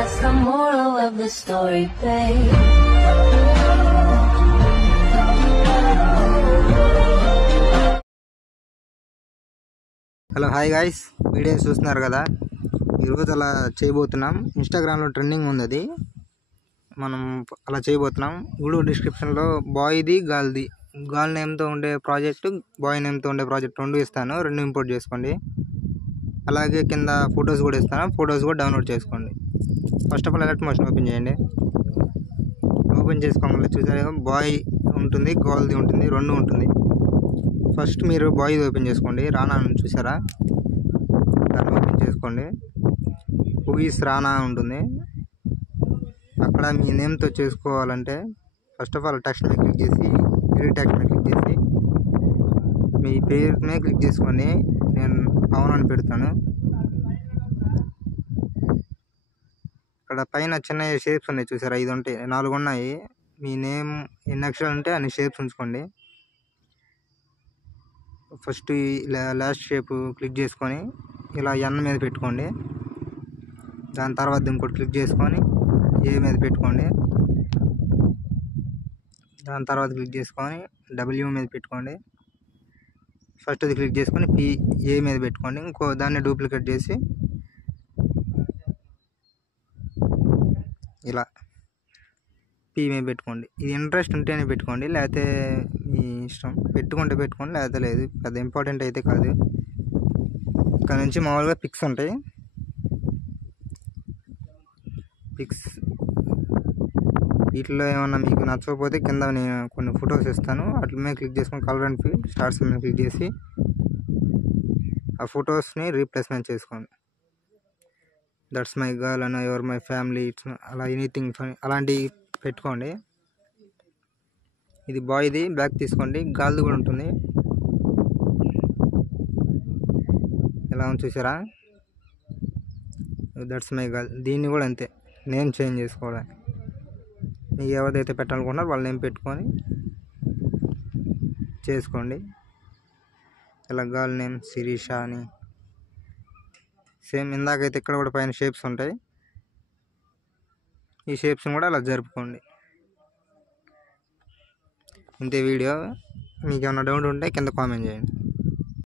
That's the moral of the story, babe. Hello hi guys, video చూస్తున్నారు కదా. ఈరోజు అలా చేయబోతున్నాం. ఇన్స్టాగ్రామ్లో ట్రెండింగ్ ఉంది అది. మనం అలా చేయబోతున్నాం. వీడియో డిస్క్రిప్షన్లో బాయ్ది గర్ల్ది, గర్ల్ నేమ్తో ఉండే ప్రాజెక్టు, బాయ్ నేమ్తో ఉండే ప్రాజెక్ట్ రెండు ఇస్తాను. రెండు ఇంపోర్ట్ చేసుకోండి. అలాగే కింద ఫొటోస్ కూడా ఇస్తాను. ఫొటోస్ కూడా డౌన్లోడ్ చేసుకోండి. First of all elect motion open చేయండి. ఓపెన్ చేసుకోవాలి. చూసారు, బాయ్ ఉంటుంది, గర్ల్ది ఉంటుంది, రెండు ఉంటుంది. ఫస్ట్ మీరు బాయ్ది ఓపెన్ చేసుకోండి. రానా చూసారా, దాన్ని ఓపెన్ చేసుకోండి. హూయిస్ రానా ఉంటుంది. అక్కడ మీ నేమ్తో చేసుకోవాలంటే ఫస్ట్ ఆఫ్ ఆల్ టెక్స్ట్ మీద క్లిక్ చేసి, ఎడిట్ టెక్స్ట్ మీద క్లిక్ చేసి మీ పేరు మీద క్లిక్ చేసుకోండి. నేను పవన్ అని పెడతాను. ఇక్కడ పైన చిన్న షేప్స్ ఉన్నాయి చూసారా, 5 ఉంటాయి, 4 ఉన్నాయి. మీ నేమ్ ఎన్ని అక్షరాలు ఉంటే అన్ని షేప్స్ ఉంచుకోండి. ఫస్ట్ లాస్ట్ షేప్ క్లిక్ చేసుకొని ఇలా ఎన్ మీద పెట్టుకోండి. దాని తర్వాత ఇంకోటి క్లిక్ చేసుకొని ఏ మీద పెట్టుకోండి. దాని తర్వాత క్లిక్ చేసుకొని డబ్ల్యూ మీద పెట్టుకోండి. ఫస్ట్ అది క్లిక్ చేసుకొని పి ఏ మీద పెట్టుకోండి. ఇంకో దాన్ని డూప్లికేట్ చేసి ఇలా పి మీద పెట్టుకోండి. ఇది ఇంట్రెస్ట్ ఉంటేనే పెట్టుకోండి, లేకపోతే మీ ఇష్టం. పెట్టుకుంటే పెట్టుకోండి, లేకపోతే లేదు. పెద్ద ఇంపార్టెంట్ అయితే కాదు. ఇక్కడ నుంచి మామూలుగా పిక్స్ ఉంటాయి. పిక్స్ వీటిలో ఏమన్నా మీకు నచ్చకపోతే కింద నేను కొన్ని ఫొటోస్ ఇస్తాను. వాటి మీద క్లిక్ చేసుకొని కలర్ అండ్ ఫీల్ స్టార్ట్స్ మీద క్లిక్ చేసి ఆ ఫొటోస్ని రీప్లేస్మెంట్ చేసుకోండి. దట్స్ మై గర్ల్ అన్న, యువర్ మై ఫ్యామిలీ, ఇట్స్ అలా ఎనీథింగ్ అలాంటివి పెట్టుకోండి. ఇది బాయ్ది, బ్యాక్ తీసుకోండి. గర్ల్ది కూడా ఉంటుంది. ఎలా ఉంది చూసారా, దట్స్ మై గర్ల్. దీన్ని కూడా అంతే, నేమ్ చేంజ్ చేసుకోవాలి. మీకు ఎవరైతే పెట్టాలనుకుంటున్నారో వాళ్ళ నేమ్ పెట్టుకొని చేసుకోండి. ఇలా గర్ల్ నేమ్ శిరీష అని సేమ్ ఇందాకైతే ఇక్కడ కూడా పైన షేప్స్ ఉంటాయి. ఈ షేప్స్ని కూడా అలా జరుపుకోండి. ఇంతే వీడియో. మీకు ఏమైనా డౌట్ ఉంటే కింద కామెంట్ చేయండి.